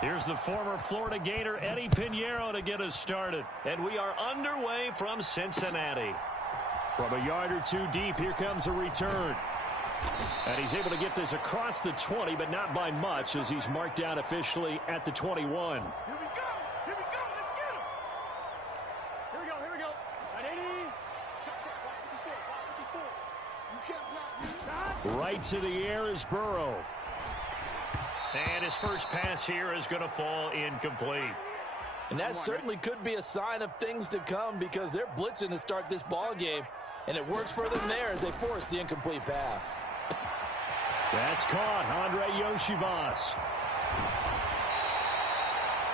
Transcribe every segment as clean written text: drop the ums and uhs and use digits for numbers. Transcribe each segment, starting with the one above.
Here's the former Florida Gator Eddie Pinheiro to get us started. And we are underway from Cincinnati. From a yard or two deep, here comes a return. And he's able to get this across the 20, but not by much, as he's marked down officially at the 21. Here we go. Here we go. Let's get him. Here we go. Here we go. 180. You can't block me. Right to the air is Burrow. And his first pass here is going to fall incomplete. And that certainly could be a sign of things to come, because they're blitzing to start this ball game, and it works for them there as they force the incomplete pass. That's caught. Andre Yoshivas.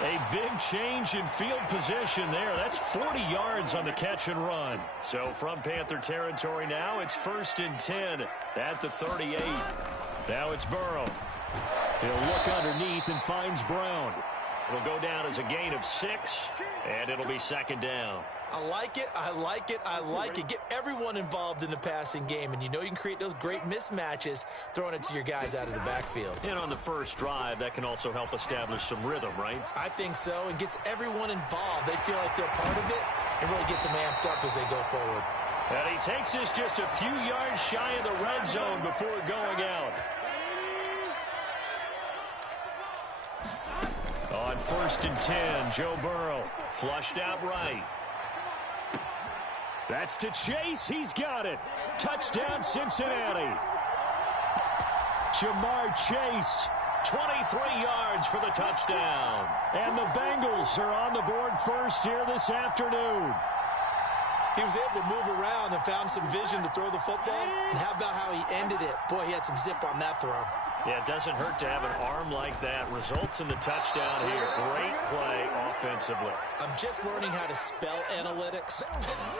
A big change in field position there. That's 40 yards on the catch and run. So from Panther territory now, it's 1st and 10 at the 38. Now it's Burrow. He'll look underneath and finds Brown. It'll go down as a gain of 6, and it'll be 2nd down. I like it. I like it. I like it. Get everyone involved in the passing game, and you know you can create those great mismatches throwing it to your guys out of the backfield. And on the first drive, that can also help establish some rhythm, right? I think so, and gets everyone involved. They feel like they're part of it, and really gets them amped up as they go forward. And he takes this just a few yards shy of the red zone before going out. On 1st and 10, Joe Burrow flushed out right. That's to Chase. He's got it. Touchdown, Cincinnati. Jamar Chase, 23 yards for the touchdown. And the Bengals are on the board first here this afternoon. He was able to move around and found some vision to throw the football. And how about how he ended it? Boy, he had some zip on that throw. Yeah, it doesn't hurt to have an arm like that. Results in the touchdown here. Great play offensively. I'm just learning how to spell analytics,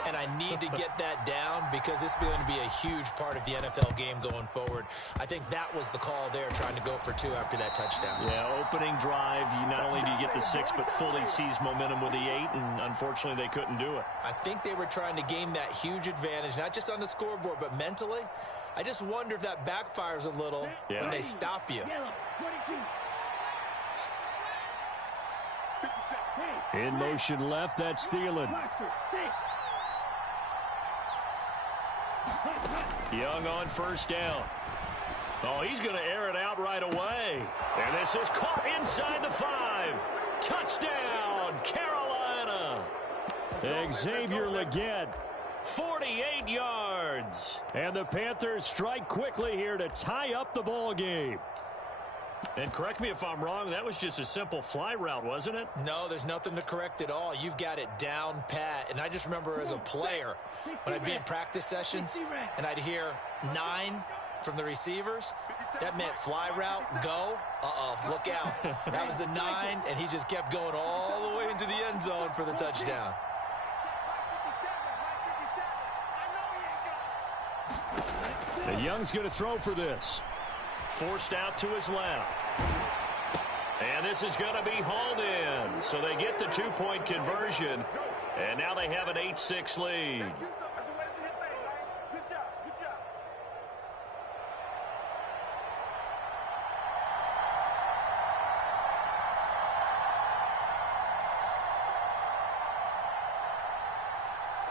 and I need to get that down because it's going to be a huge part of the NFL game going forward. I think that was the call there, trying to go for 2 after that touchdown. Yeah, opening drive, you not only do you get the 6, but fully seize momentum with the 8, and unfortunately they couldn't do it. I think they were trying to gain that huge advantage, not just on the scoreboard, but mentally. I just wonder if that backfires a little when they stop you. In motion left, that's Thielen. Young on 1st down. Oh, he's going to air it out right away. And this is caught inside the 5. Touchdown, Carolina. Xavier Legette. 48 yards. And the Panthers strike quickly here to tie up the ball game. And correct me if I'm wrong, that was just a simple fly route, wasn't it? No, there's nothing to correct at all. You've got it down pat. And I just remember as a player, when I'd be in practice sessions and I'd hear 9 from the receivers, that meant fly route, go. Look out. That was the 9, and he just kept going all the way into the end zone for the touchdown. And Young's going to throw for this. Forced out to his left. And this is going to be hauled in. So they get the 2-point conversion. And now they have an 8-6 lead.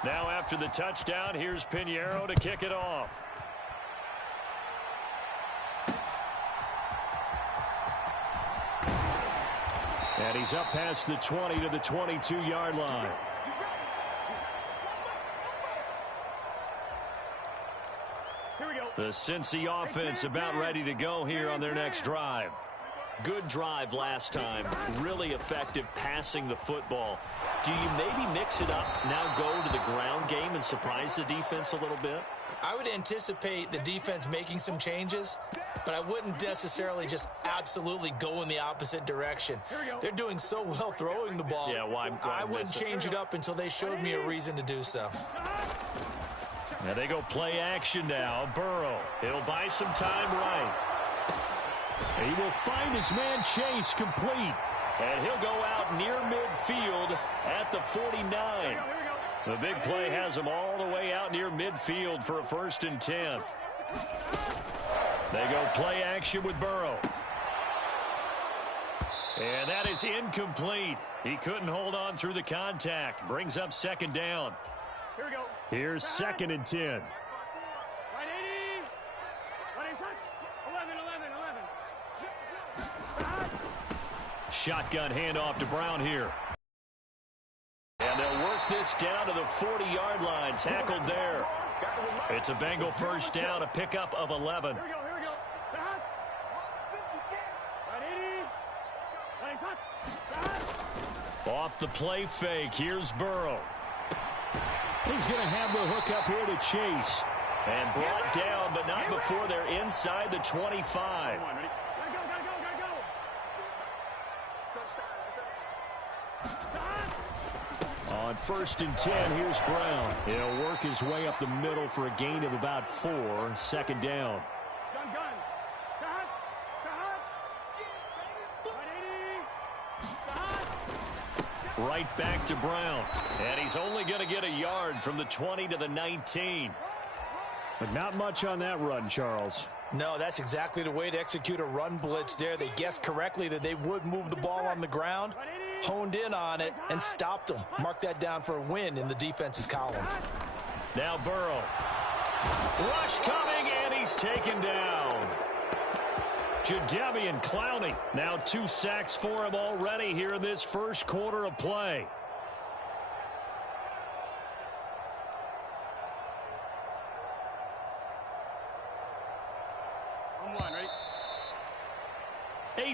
Now after the touchdown, here's Pinheiro to kick it off. And he's up past the 20 to the 22-yard line. The Cincy offense about ready to go here on their next drive. Good drive last time. Really effective passing the football. Do you maybe mix it up, now go to the ground game and surprise the defense a little bit? I would anticipate the defense making some changes, but I wouldn't necessarily just absolutely go in the opposite direction. They're doing so well throwing the ball. Yeah, why I wouldn't change it up until they showed me a reason to do so. Now they go play action now. Burrow, he'll buy some time right. He will find his man Chase complete. And he'll go out near midfield at the 49. The big play has him all the way out near midfield for a 1st and 10. They go play action with Burrow. And that is incomplete. He couldn't hold on through the contact. Brings up second down. Here we go. Here's second and 10. Right, 80. Right, 11. Shotgun handoff to Brown here. And they'll work this down to the 40-yard line. Tackled there. It's a Bengal first down, a pickup of 11. Here we go. Off the play fake. Here's Burrow. He's going to have the hook up here to Chase. And brought down, but not before they're inside the 25. Gotta go. On first and 10, here's Brown. He'll work his way up the middle for a gain of about 4. Second down. Gun. Right back to Brown. And he's only going to get a yard from the 20 to the 19. But not much on that run, Charles. No, that's exactly the way to execute a run blitz there. They guessed correctly that they would move the ball on the ground, honed in on it, and stopped them. Mark that down for a win in the defense's column. Now Burrow. Rush coming, and he's taken down. Jadeveon Clowney. Now 2 sacks for him already here in this first quarter of play. I'm one, ready?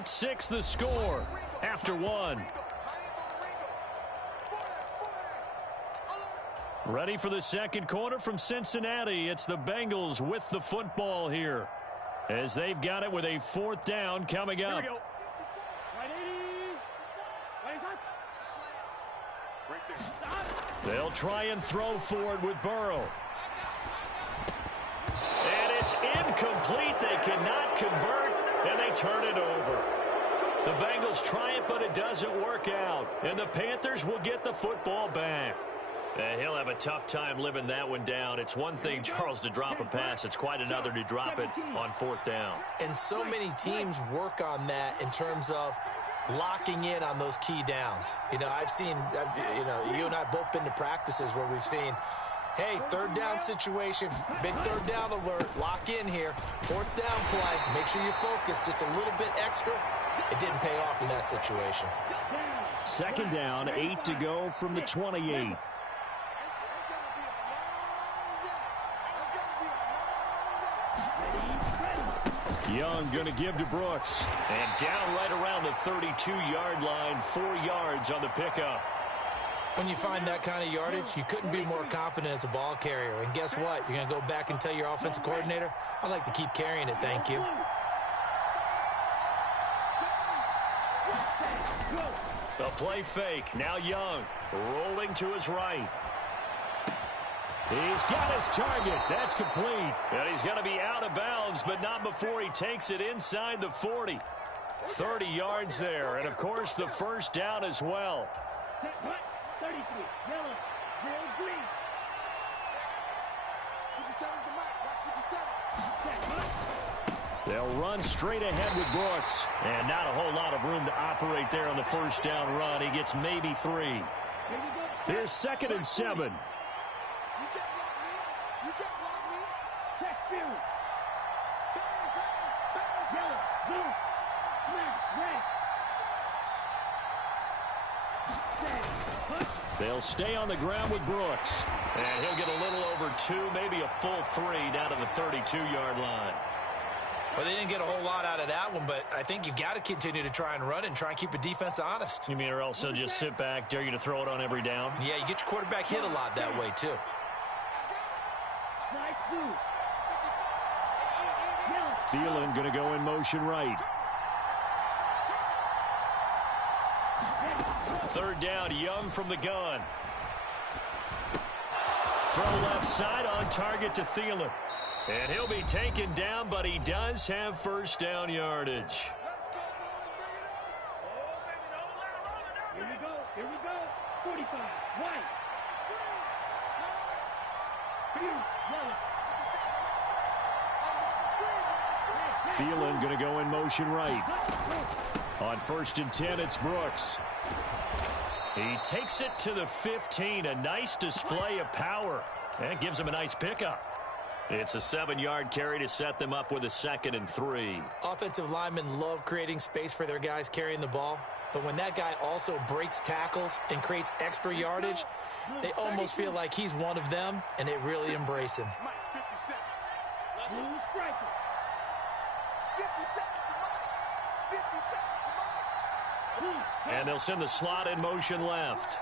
8-6 the score after 1. Ready for the second quarter from Cincinnati. It's the Bengals with the football here, as they've got it with a 4th down coming up. Here we go. Right, 80. Right there. Stop. They'll try and throw for it with Burrow. And it's incomplete. They cannot convert, and they turn it over. The Bengals try it, but it doesn't work out. And the Panthers will get the football back. He'll have a tough time living that one down. It's one thing, Charles, to drop a pass. It's quite another to drop it on 4th down. And so many teams work on that in terms of locking in on those key downs. You know, I've seen, you and I have both been to practices where we've seen, hey, 3rd down situation, big 3rd down alert, lock in here, 4th down play, make sure you focus just a little bit extra. It didn't pay off in that situation. Second down, 8 to go from the 28. Young going to give to Brooks. And down right around the 32-yard line, 4 yards on the pickup. When you find that kind of yardage, you couldn't be more confident as a ball carrier. And guess what? You're going to go back and tell your offensive coordinator, I'd like to keep carrying it, thank you. The play fake. Now Young rolling to his right. He's got his target. That's complete. And he's going to be out of bounds, but not before he takes it inside the 40. 30 yards there. And, of course, the first down as well. 33. Yellow. Green. 57's the mark. 57. They'll run straight ahead with Brooks. And not a whole lot of room to operate there on the first down run. He gets maybe 3. Here's 2nd and 7. They'll stay on the ground with Brooks. And he'll get a little over 2, maybe a full 3 down to the 32-yard line. Well, they didn't get a whole lot out of that one, but I think you've got to continue to try and run and try and keep the defense honest. You mean, or else they'll just sit back, dare you to throw it on every down? Yeah, you get your quarterback hit a lot that way, too. Thielen going to go in motion right. 3rd down, Young from the gun. Throw left side on target to Thielen. And he'll be taken down, but he does have first down yardage. Here we go. 45. White. Thielen going to go in motion right. On 1st and 10, it's Brooks. He takes it to the 15. A nice display of power. And gives him a nice pickup. It's a 7-yard carry to set them up with a 2nd and 3. Offensive linemen love creating space for their guys carrying the ball. But when that guy also breaks tackles and creates extra yardage, they almost feel like he's one of them, and they really embrace him. And they'll send the slot in motion left.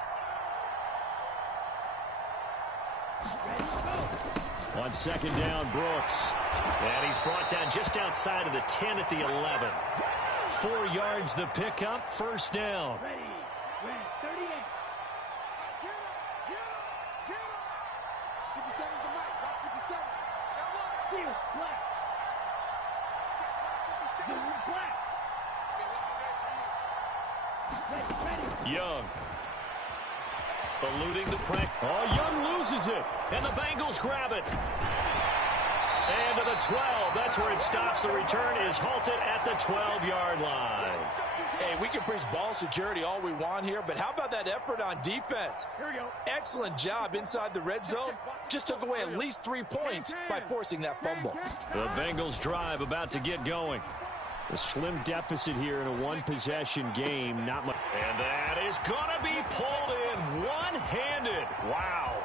On 2nd down, Brooks. And he's brought down just outside of the 10 at the 11. 4 yards the pickup, 1st down. Young. Eluding the pressure. Oh, Young loses it. And the Bengals grab it. And to the 12. That's where it stops. The return is halted at the 12-yard line. Hey, we can preach ball security all we want here, but how about that effort on defense? Here we go. Excellent job inside the red zone. Just took away at least 3 points by forcing that fumble. The Bengals drive about to get going. A slim deficit here in a one-possession game. Not much. And that is going to be pulled in one-handed. Wow.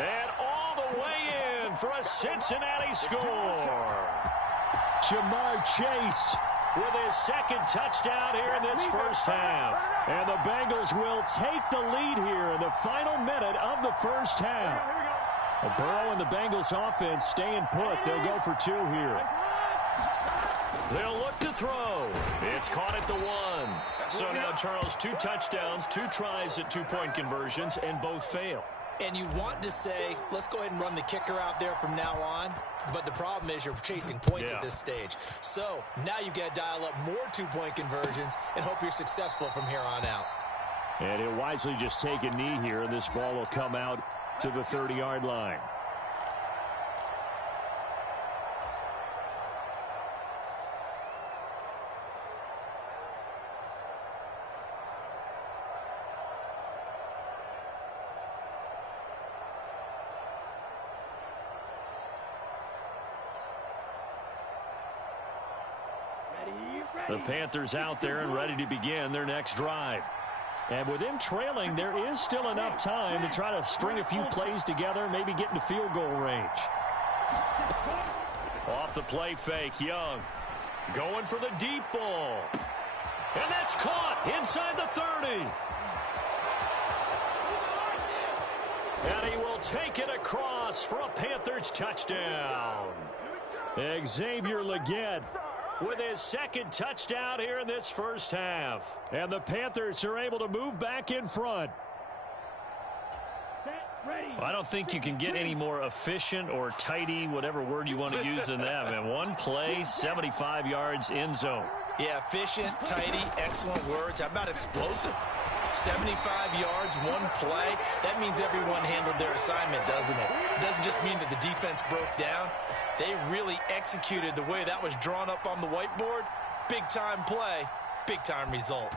And all the way in for a Cincinnati score. Jamar Chase with his 2nd touchdown here in this first half. And the Bengals will take the lead here in the final minute of the first half. Burrow and the Bengals offense staying put. They'll go for 2 here. They'll look to throw. It's caught at the 1. So now, Charles, 2 touchdowns, 2 tries at 2-point conversions, and both fail. And you want to say, let's go ahead and run the kicker out there from now on. But the problem is you're chasing points at this stage. So now you've got to dial up more 2-point conversions and hope you're successful from here on out. And he'll wisely just take a knee here, and this ball will come out to the 30-yard line. The Panthers out there and ready to begin their next drive. And with them trailing, there is still enough time to try to string a few plays together, maybe get into field goal range. Off the play fake, Young. Going for the deep ball. And that's caught inside the 30. And he will take it across for a Panthers touchdown. Xavier Legette with his 2nd touchdown here in this first half. And the Panthers are able to move back in front. I don't think you can get any more efficient or tidy, whatever word you want to use in that. And 1 play, 75 yards, end zone. Yeah, efficient, tidy, excellent words. How about explosive? 75 yards, 1 play. That means everyone handled their assignment, doesn't it? It doesn't just mean that the defense broke down. They really executed the way that was drawn up on the whiteboard. Big-time play, big-time result.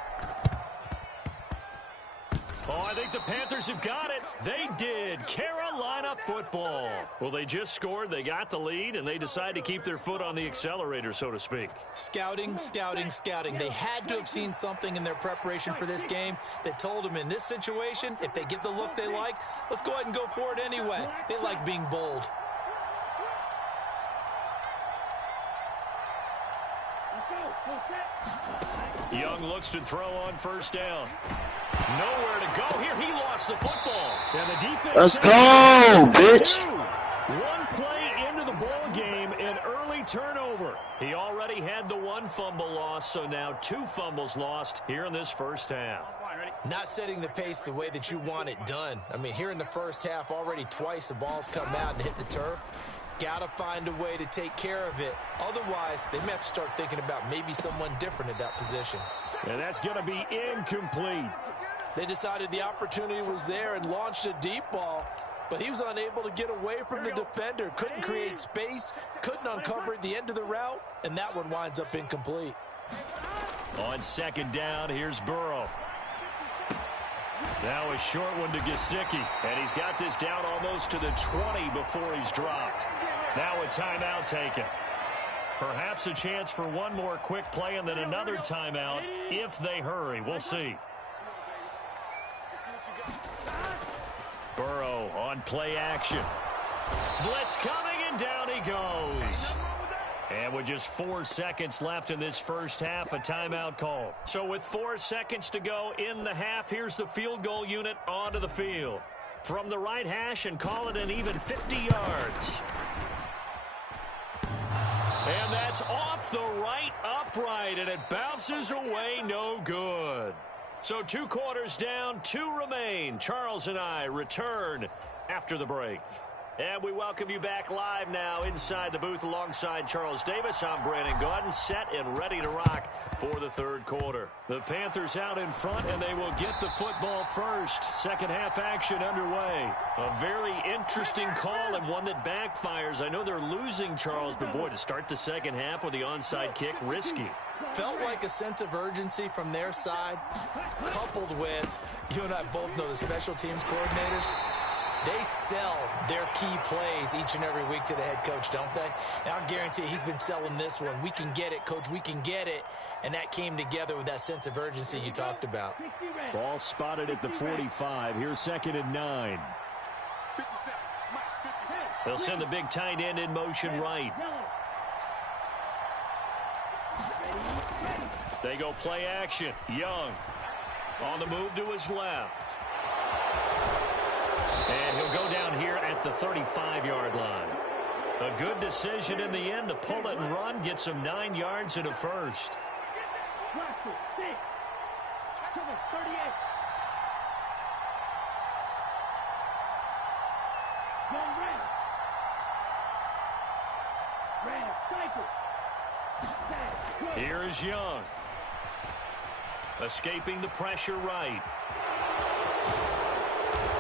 Oh, I think the Panthers have got it. They did. Carolina football. Well, they just scored. They got the lead, and they decide to keep their foot on the accelerator, so to speak. Scouting, scouting, scouting. They had to have seen something in their preparation for this game that told them in this situation, if they get the look they like, let's go ahead and go for it anyway. They like being bold. Young looks to throw on 1st down. Nowhere to go here. He lost the football. And the defense. Let's go, bitch. 1 play into the ball game, an early turnover. He already had the 1 fumble loss, so now 2 fumbles lost here in this first half. Not setting the pace the way that you want it done. I mean, here in the first half, already twice the ball's come out and hit the turf. Got to find a way to take care of it. Otherwise, they may have to start thinking about maybe someone different at that position. And that's going to be incomplete. They decided the opportunity was there and launched a deep ball, but he was unable to get away from the defender. Couldn't create space, couldn't uncover at the end of the route, and that one winds up incomplete. On second down, here's Burrow. Now a short one to Gesicki. And he's got this down almost to the 20 before he's dropped. Now a timeout taken. Perhaps a chance for one more quick play and then another timeout if they hurry. We'll see. Burrow on play action. Blitz coming, and down he goes. And with just 4 seconds left in this first half, a timeout call. So with 4 seconds to go in the half, here's the field goal unit onto the field. From the right hash, and call it an even 50 yards. And that's off the right upright, and it bounces away no good. So 2 quarters down, 2 remain. Charles and I return after the break. And we welcome you back live now inside the booth alongside Charles Davis. I'm Brandon Gaudin, set and ready to rock for the third quarter. The Panthers out in front, and they will get the football first. Second half action underway. A very interesting call and one that backfires. I know they're losing, Charles, but boy, to start the second half with the onside kick, risky. Felt like a sense of urgency from their side, coupled with, you and I both know the special teams coordinators. They sell their key plays each and every week to the head coach, don't they? And I'll guarantee he's been selling this one. We can get it, coach. We can get it. And that came together with that sense of urgency you talked about. Ball spotted at the 45. Here's 2nd and 9. They'll send the big tight end in motion right. They go play action. Young on the move to his left. And he'll go down here at the 35-yard line. A good decision in the end to pull it and run, get some 9 yards and a first. Here is Young. Escaping the pressure right.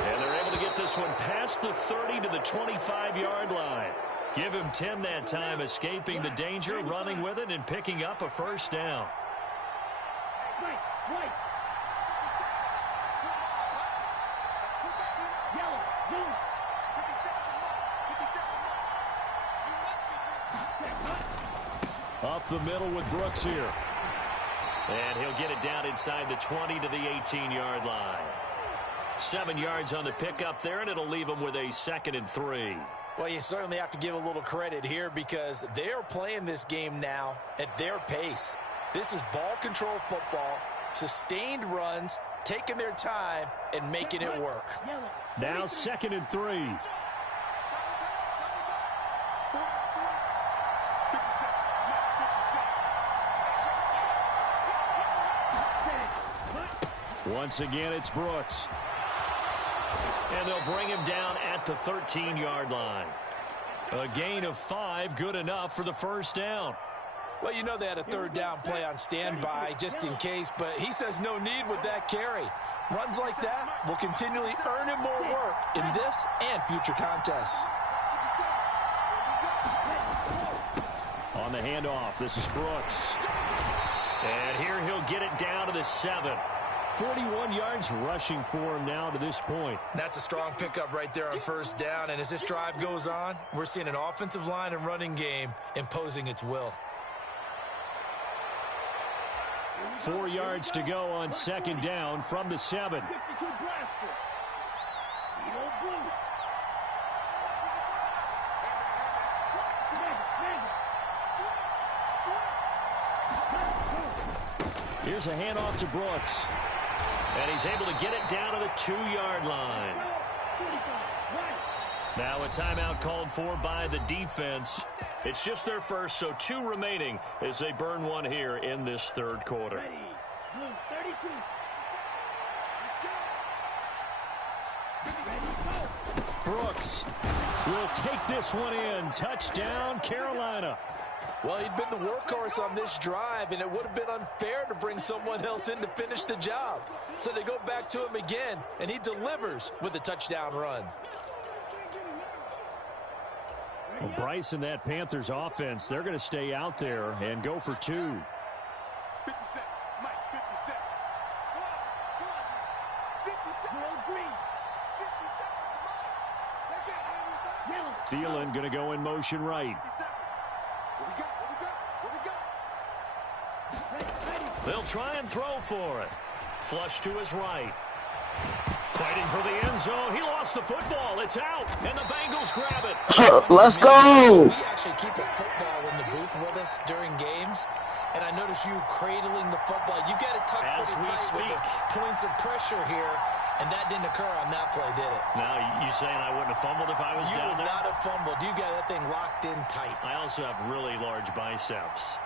And they're able to get this one past the 30 to the 25-yard line. Give him 10 that time, escaping the danger, running with it, and picking up a first down. Up the middle with Brooks here. And he'll get it down inside the 20 to the 18-yard line. 7 yards on the pickup there, and it'll leave him with a 2nd and 3. Well, you certainly have to give a little credit here because they're playing this game now at their pace. This is ball control football, sustained runs, taking their time, and making it work. Now 2nd and 3. Once again, it's Brooks. And they'll bring him down at the 13-yard line. A gain of 5, good enough for the first down. Well, you know they had a third down play on standby just in case, but he says no need with that carry. Runs like that will continually earn him more work in this and future contests. On the handoff, this is Brooks. And here he'll get it down to the 7. 41 yards rushing for him now to this point. That's a strong pickup right there on first down. And as this drive goes on, we're seeing an offensive line and running game imposing its will. 4 yards to go on 2nd down from the 7. Here's a handoff to Brooks. And he's able to get it down to the 2-yard line. Now a timeout called for by the defense. It's just their first, so 2 remaining as they burn one here in this third quarter. Brooks will take this one in. Touchdown, Carolina. Well, he'd been the workhorse on this drive, and it would have been unfair to bring someone else in to finish the job. So they go back to him again, and he delivers with a touchdown run. Well, Bryce and that Panthers offense, they're going to stay out there and go for 2. 57. Mike, 57. Come on. Come on. 57. Green. 57. Mike. They can't handle that. Yellow. Thielen going to go in motion right. 57. What we got? What we got? What we got? They'll try and throw for it. Flush to his right. Fighting for the end zone. He lost the football. It's out. And the Bengals grab it. Let's go. We actually keep a football in the booth with us during games. And I notice you cradling the football. You got it tucked pretty tight with the points of pressure here. And that didn't occur on that play, did it? Now, you saying I wouldn't have fumbled if I was down there? You would not have fumbled. You got that thing locked in tight. I also have really large biceps.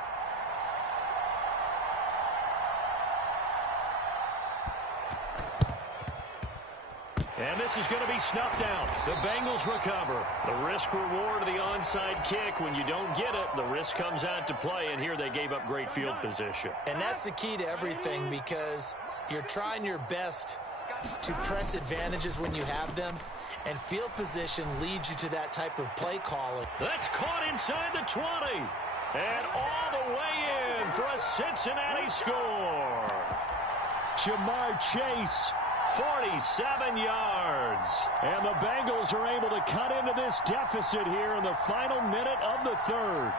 And this is going to be snuffed out. The Bengals recover. The risk-reward of the onside kick. When you don't get it, the risk comes out to play, and here they gave up great field position. And that's the key to everything, because you're trying your best to press advantages when you have them, and field position leads you to that type of play calling. That's caught inside the 20. And all the way in for a Cincinnati score. Jamar Chase, 47 yards. And the Bengals are able to cut into this deficit here in the final minute of the third.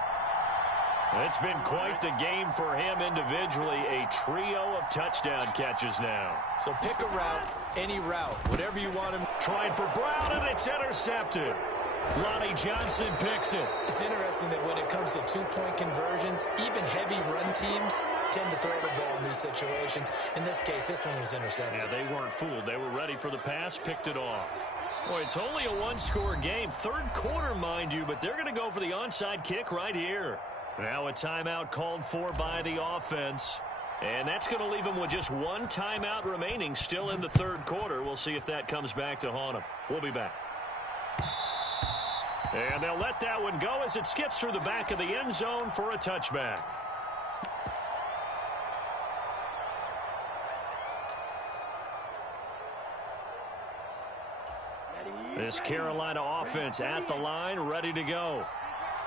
It's been quite the game for him individually. A trio of touchdown catches now. So pick a route, any route, whatever you want him. Trying for Brown, and it's intercepted. Lonnie Johnson picks it. It's interesting that when it comes to two-point conversions, even heavy run teams tend to throw the ball in these situations. In this case, this one was intercepted. Yeah, they weren't fooled. They were ready for the pass, picked it off. Boy, it's only a one-score game. Third quarter, mind you, but they're going to go for the onside kick right here. Now a timeout called for by the offense. And that's going to leave them with just one timeout remaining still in the third quarter. We'll see if that comes back to haunt them. We'll be back. And they'll let that one go as it skips through the back of the end zone for a touchback. This Carolina offense at the line, ready to go.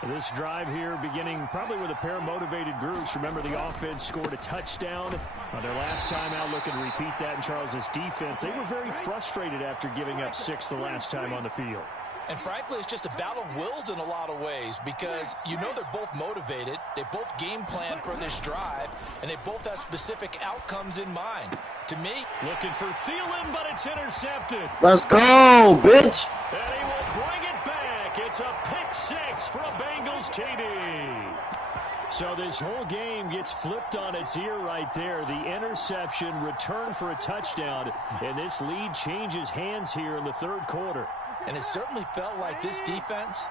This drive here beginning probably with a pair of motivated groups. Remember, the offense scored a touchdown on their last time out, looking to repeat that in Charles's defense. They were very frustrated after giving up 6 the last time on the field. And frankly, it's just a battle of wills in a lot of ways, because you know they're both motivated. They both game plan for this drive, and they both have specific outcomes in mind. To me, looking for Thielen, but it's intercepted. Let's go, bitch. And he will bring it back. It's a pick 6 for a Bengals TD. So this whole game gets flipped on its ear right there. The interception, return for a touchdown, and this lead changes hands here in the third quarter. and it certainly felt like this defense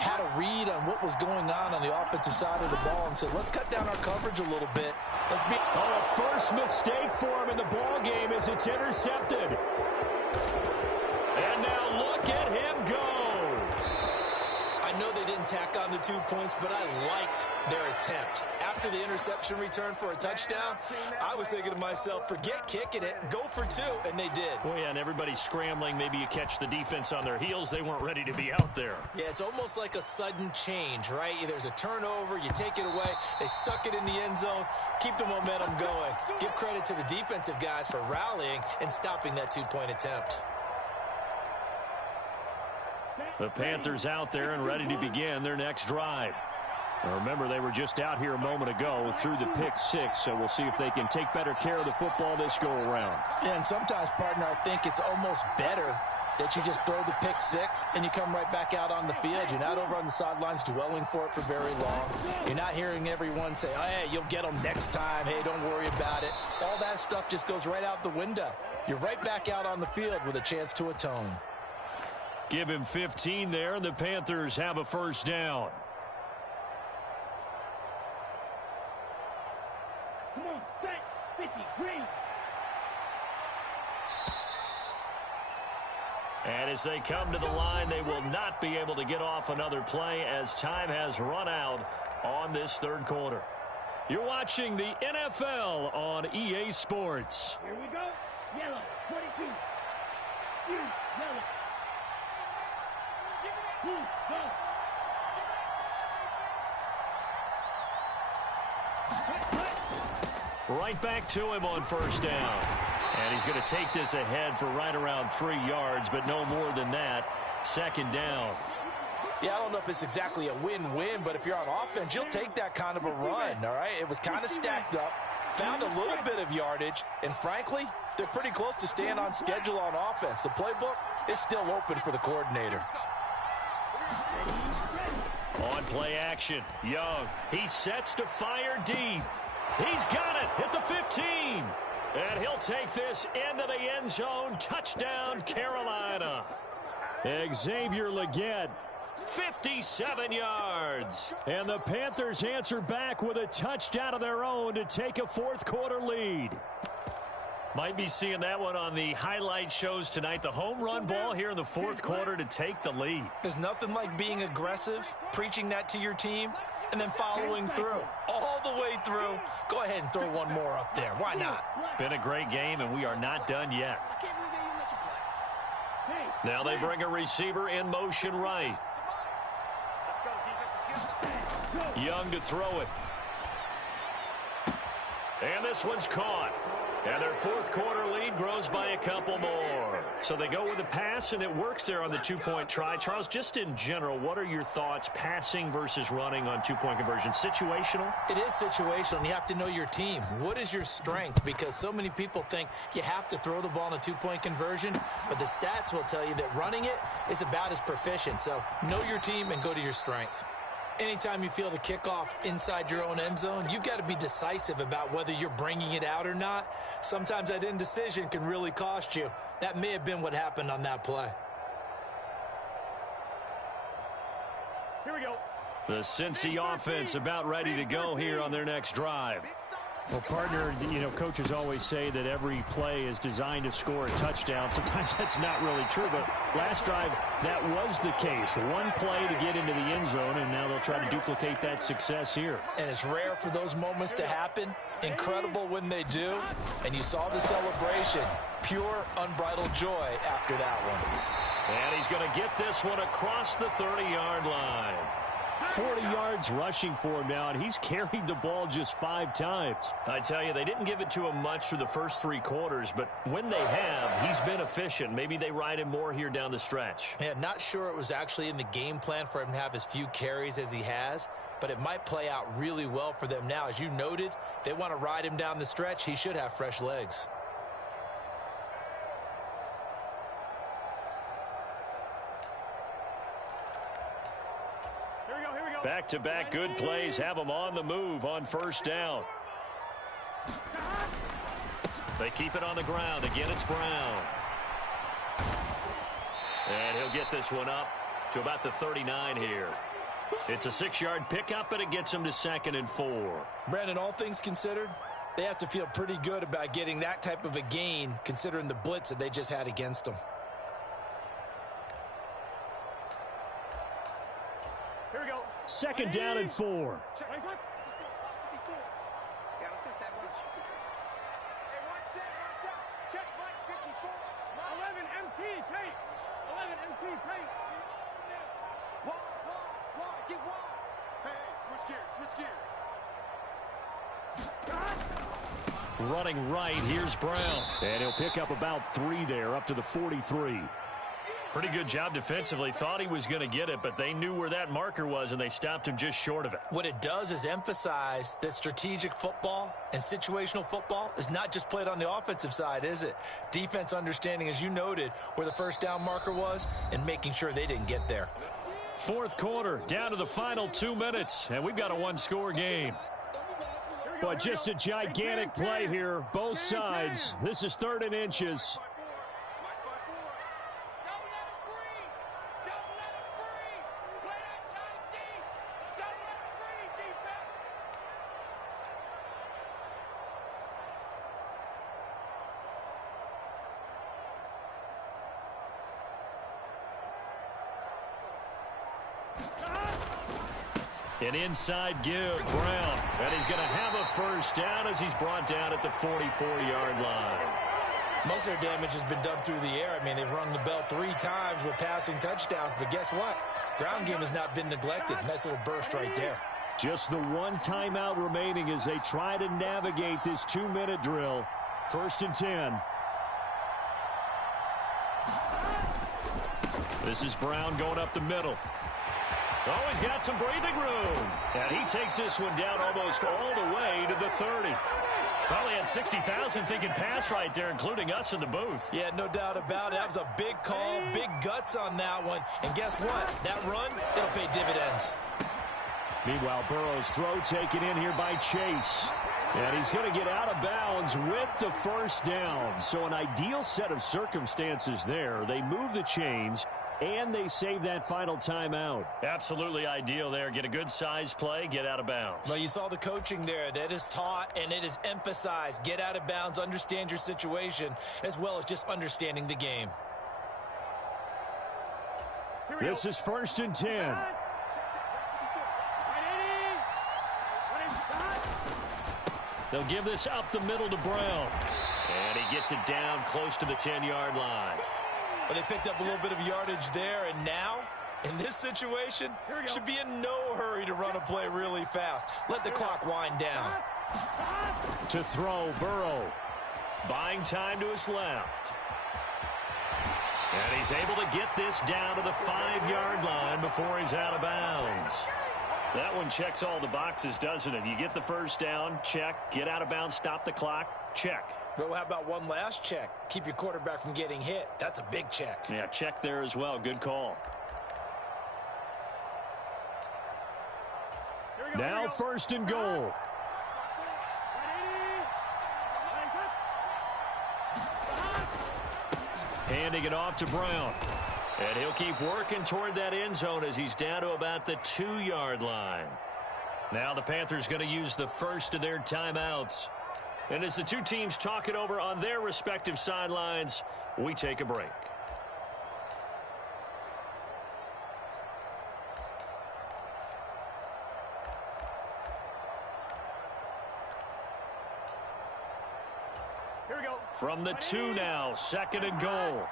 had a read on what was going on the offensive side of the ball and said, let's cut down our coverage a little bit. Let's be. Oh, a first mistake for him in the ball game as it's intercepted. And now look at him go. I know they didn't tack on the 2 points, but I liked their attempt. After the interception return for a touchdown, I was thinking to myself, forget kicking it, go for 2, and they did. Oh, yeah, and everybody's scrambling. Maybe you catch the defense on their heels. They weren't ready to be out there. Yeah, it's almost like a sudden change, right? There's a turnover, you take it away, they stuck it in the end zone, keep the momentum going. Give credit to the defensive guys for rallying and stopping that 2-point attempt. The Panthers out there and ready to begin their next drive. Now remember, they were just out here a moment ago through the pick 6, so we'll see if they can take better care of the football this go-around. Yeah, and sometimes, partner, I think it's almost better that you just throw the pick 6 and you come right back out on the field. You're not over on the sidelines dwelling for it for very long. You're not hearing everyone say, oh, hey, you'll get them next time. Hey, don't worry about it. All that stuff just goes right out the window. You're right back out on the field with a chance to atone. Give him 15 there, and the Panthers have a first down. Come on, set, 50, green. And as they come to the line, they will not be able to get off another play as time has run out on this third quarter. You're watching the NFL on EA Sports. Here we go. Yellow, 22. Yellow. Go. Right back to him on first down. And he's going to take this ahead for right around 3 yards, but no more than that. Second down. Yeah, I don't know if it's exactly a win-win, but if you're on offense, you'll take that kind of a run, all right? It was kind of stacked up, found a little bit of yardage, and frankly, they're pretty close to staying on schedule on offense. The playbook is still open for the coordinator. On play action, Young. He sets to fire deep. He's got it at the 15. And he'll take this into the end zone. Touchdown, Carolina. Xavier Legette, 57 yards. And the Panthers answer back with a touchdown of their own to take a fourth-quarter lead. Might be seeing that one on the highlight shows tonight. The home run ball here in the fourth quarter to take the lead. There's nothing like being aggressive, preaching that to your team, and then following through. All the way through. Go ahead and throw one more up there. Why not? Been a great game, and we are not done yet. Now they bring a receiver in motion right. Young to throw it. And this one's caught. And their fourth quarter lead grows by a couple more. So they go with the pass, and it works there on the two-point try. Charles, just in general, what are your thoughts passing versus running on two-point conversion? Situational? It is situational, and you have to know your team. What is your strength? Because so many people think you have to throw the ball in a two-point conversion, but the stats will tell you that running it is about as proficient. So know your team and go to your strength. Anytime you feel the kickoff inside your own end zone, you've got to be decisive about whether you're bringing it out or not. Sometimes that indecision can really cost you. That may have been what happened on that play. Here we go. The Cincy offense about ready to go here on their next drive. Well, partner, you know, coaches always say that every play is designed to score a touchdown. Sometimes that's not really true, but last drive, that was the case. One play to get into the end zone, and now they'll try to duplicate that success here. And it's rare for those moments to happen. Incredible when they do. And you saw the celebration. Pure, unbridled joy after that one. And he's going to get this one across the 30-yard line. 40 yards rushing for him now, and he's carried the ball just 5 times. I tell you, they didn't give it to him much through the first 3 quarters, but when they have, he's been efficient. Maybe they ride him more here down the stretch. Yeah, not sure it was actually in the game plan for him to have as few carries as he has, but it might play out really well for them now. As you noted, if they want to ride him down the stretch, he should have fresh legs. Back-to-back good plays have them on the move on first down. They keep it on the ground. Again, it's Brown. And he'll get this one up to about the 39 here. It's a 6-yard pickup, but it gets him to 2nd and 4. Brandon, all things considered, they have to feel pretty good about getting that type of a gain, considering the blitz that they just had against them. Here we go. 2nd down and 4. Yeah, let's go sandwich. Hey, one set. Check Mike 54. 11 MT tape. 11 MT tape. Wide. Get wide. Hey, switch gears. Running right, here's Brown. And he'll pick up about 3 there, up to the 43. Pretty good job defensively. Thought he was going to get it, but they knew where that marker was, and they stopped him just short of it. What it does is emphasize that strategic football and situational football is not just played on the offensive side, is it? Defense understanding, as you noted, where the first down marker was and making sure they didn't get there. Fourth quarter, down to the final 2 minutes, and we've got a one-score game. But just a gigantic play here, both sides. This is 3rd and inches. An inside give, Brown. And he's going to have a first down as he's brought down at the 44-yard line. Most of their damage has been done through the air. I mean, they've rung the bell 3 times with passing touchdowns, but guess what? Ground game has not been neglected. Nice little burst right there. Just the one timeout remaining as they try to navigate this 2-minute drill. 1st and 10. This is Brown going up the middle. Oh, he's got some breathing room. And he takes this one down almost all the way to the 30. Probably had 60,000 thinking pass right there, including us in the booth. Yeah, no doubt about it. That was a big call, big guts on that one. And guess what? That run, it'll pay dividends. Meanwhile, Burrow's throw taken in here by Chase. And he's going to get out of bounds with the first down. So an ideal set of circumstances there. They move the chains, and they save that final timeout. Absolutely ideal there. Get a good size play, get out of bounds. Well, you saw the coaching there. That is taught and it is emphasized. Get out of bounds, understand your situation, as well as just understanding the game. This is 1st and 10. They'll give this up the middle to Brown. And he gets it down close to the 10-yard line. But they picked up a little bit of yardage there, and now, in this situation, should be in no hurry to run a play really fast. Let the clock wind down. To throw, Burrow. Buying time to his left. And he's able to get this down to the 5-yard line before he's out of bounds. That one checks all the boxes, doesn't it? You get the first down, check. Get out of bounds, stop the clock, check. Well, how about one last check? Keep your quarterback from getting hit. That's a big check. Yeah, check there as well. Good call. Now 1st and goal. Handing it off to Brown. And he'll keep working toward that end zone as he's down to about the 2-yard line. Now the Panthers going to use the first of their timeouts. And as the two teams talk it over on their respective sidelines, we take a break. Here we go. From the 2 now, 2nd and goal.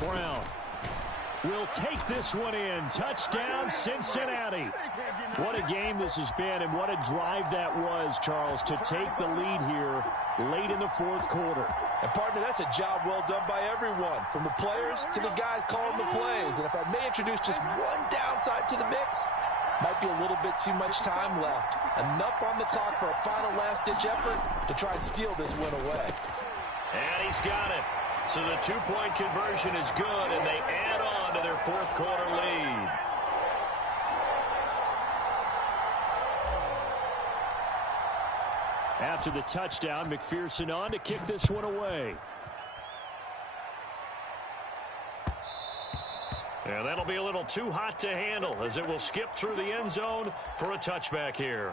Brown will take this one in. Touchdown, Cincinnati. What a game this has been, and what a drive that was, Charles, to take the lead here late in the 4th quarter. And, partner, that's a job well done by everyone, from the players to the guys calling the plays. And if I may introduce just one downside to the mix, might be a little bit too much time left. Enough on the clock for a final last-ditch effort to try and steal this win away. And he's got it. So the 2-point conversion is good, and they add on to their 4th quarter lead. After the touchdown, McPherson on to kick this one away. And that'll be a little too hot to handle as it will skip through the end zone for a touchback here.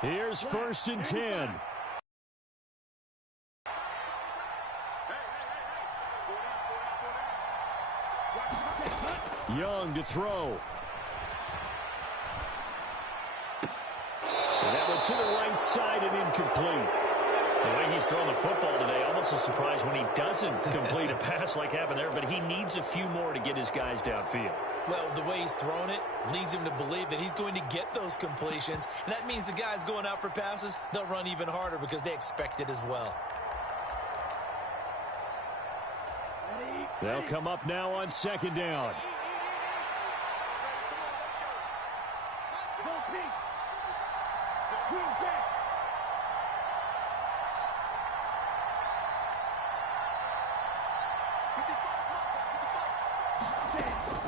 Here's 1st and 10. Young to throw. And that one to the right side and incomplete. The way he's throwing the football today, almost a surprise when he doesn't complete a pass like happened there, but he needs a few more to get his guys downfield. Well, the way he's thrown it leads him to believe that he's going to get those completions. And that means the guys going out for passes, they'll run even harder because they expect it as well. They'll come up now on 2nd down.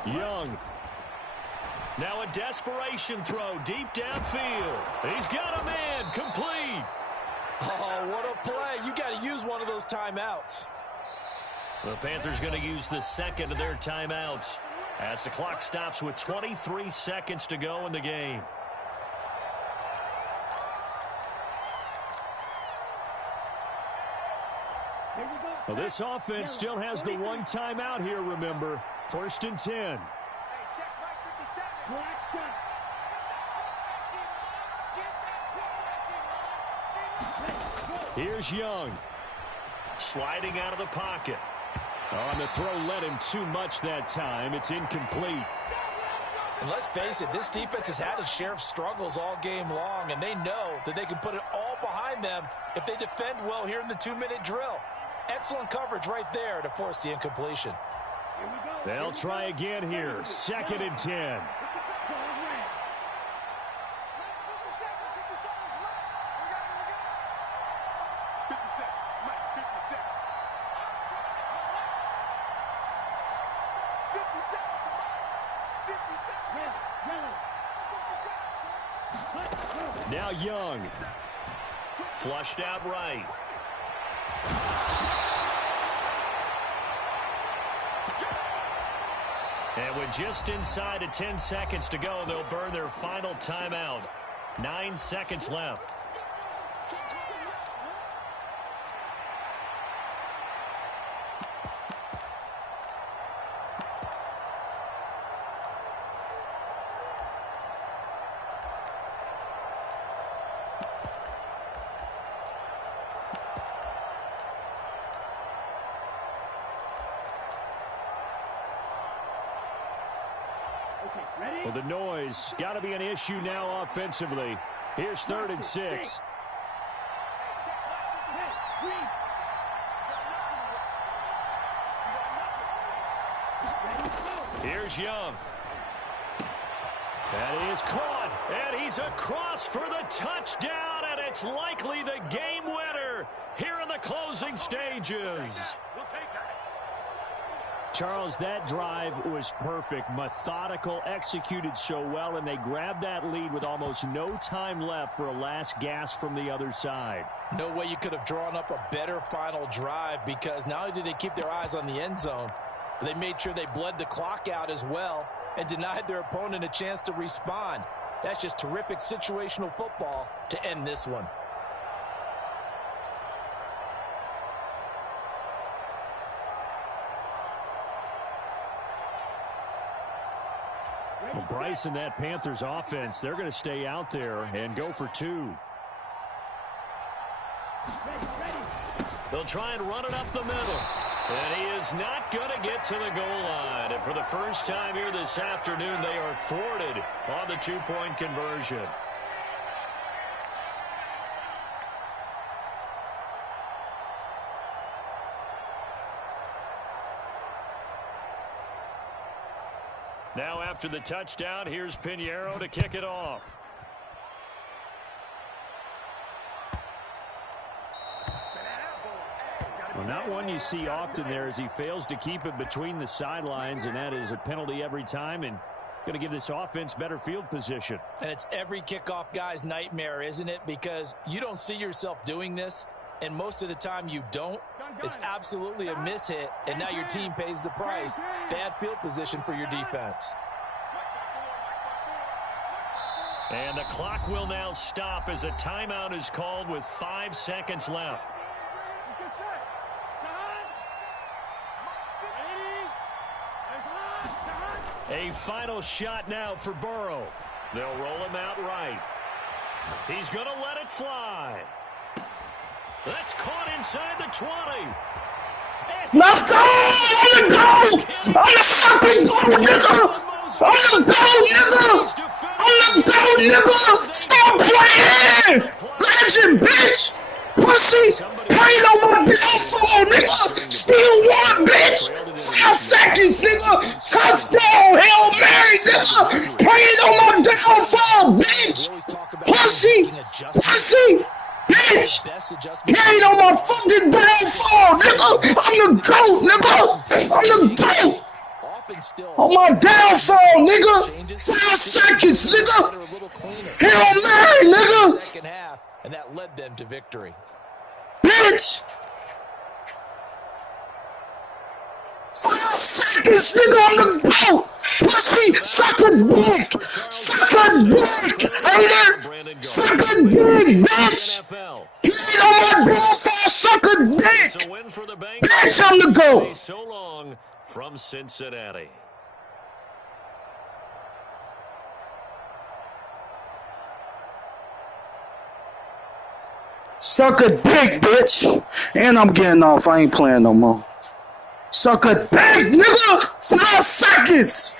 Young. Now a desperation throw deep downfield. He's got a man complete. Oh, what a play. You got to use one of those timeouts. The Panthers going to use the 2nd of their timeouts as the clock stops with 23 seconds to go in the game. Well, this offense still has the one timeout here, remember. 1st and 10. Here's Young. Sliding out of the pocket. Oh, and the throw led him too much that time. It's incomplete. And let's face it, this defense has had its share of struggles all game long, and they know that they can put it all behind them if they defend well here in the 2-minute drill. Excellent coverage right there to force the incompletion. They'll try again here. 2nd and 10. Now Young. Flushed out right. And with just inside of 10 seconds to go, they'll burn their final timeout. 9 seconds left. Well, the noise got to be an issue now offensively. Here's 3rd and 6. Here's Young. That is caught, and he's across for the touchdown, and it's likely the game winner here in the closing stages. Charles, that drive was perfect, methodical, executed so well, and they grabbed that lead with almost no time left for a last gasp from the other side. No way you could have drawn up a better final drive, because not only did they keep their eyes on the end zone, but they made sure they bled the clock out as well and denied their opponent a chance to respond. That's just terrific situational football to end this one. Well, Bryce and that Panthers offense, they're going to stay out there and go for 2. They'll try and run it up the middle. And he is not going to get to the goal line. And for the first time here this afternoon, they are thwarted on the 2-point conversion. Now after the touchdown, here's Pinheiro to kick it off. Well, not one you see often there as he fails to keep it between the sidelines, and that is a penalty every time and going to give this offense better field position. And it's every kickoff guy's nightmare, isn't it? Because you don't see yourself doing this, and most of the time you don't. It's absolutely a mishit, and now your team pays the price. Bad field position for your defense. And the clock will now stop as a timeout is called with 5 seconds left. A final shot now for Burrow. They'll roll him out right. He's going to let it fly. That's caught inside the 20. Let's go! I'm the fucking goal, nigga! I'm the goal, nigga! I'm the goal, nigga! Stop playing! Legend, bitch! Pussy! Ain't no more downfall, nigga! Still one, bitch! 5 seconds, nigga! Touchdown, Hail Mary, nigga! Playing on my downfall, bitch! Pussy! Pussy! Bitch! Ain't on my fucking downfall, nigga! I'm the GOAT, nigga! I'm the GOAT! On my downfall, nigga! 5 seconds, nigga! Hail Mary, nigga! Second half, and that led them to victory. Bitch! 5 seconds, nigga, I'm the GOAT! Pussy, suck a dick! Suck a dick! Hater! Suck a dick, bitch! You ain't on my downfall, suck a dick! It's a win for the Bengals. Bitch, I'm the GOAT! So long from Cincinnati. Suck a dick, bitch. And I'm getting off. I ain't playing no more. Suck a dick, nigga. 4 seconds.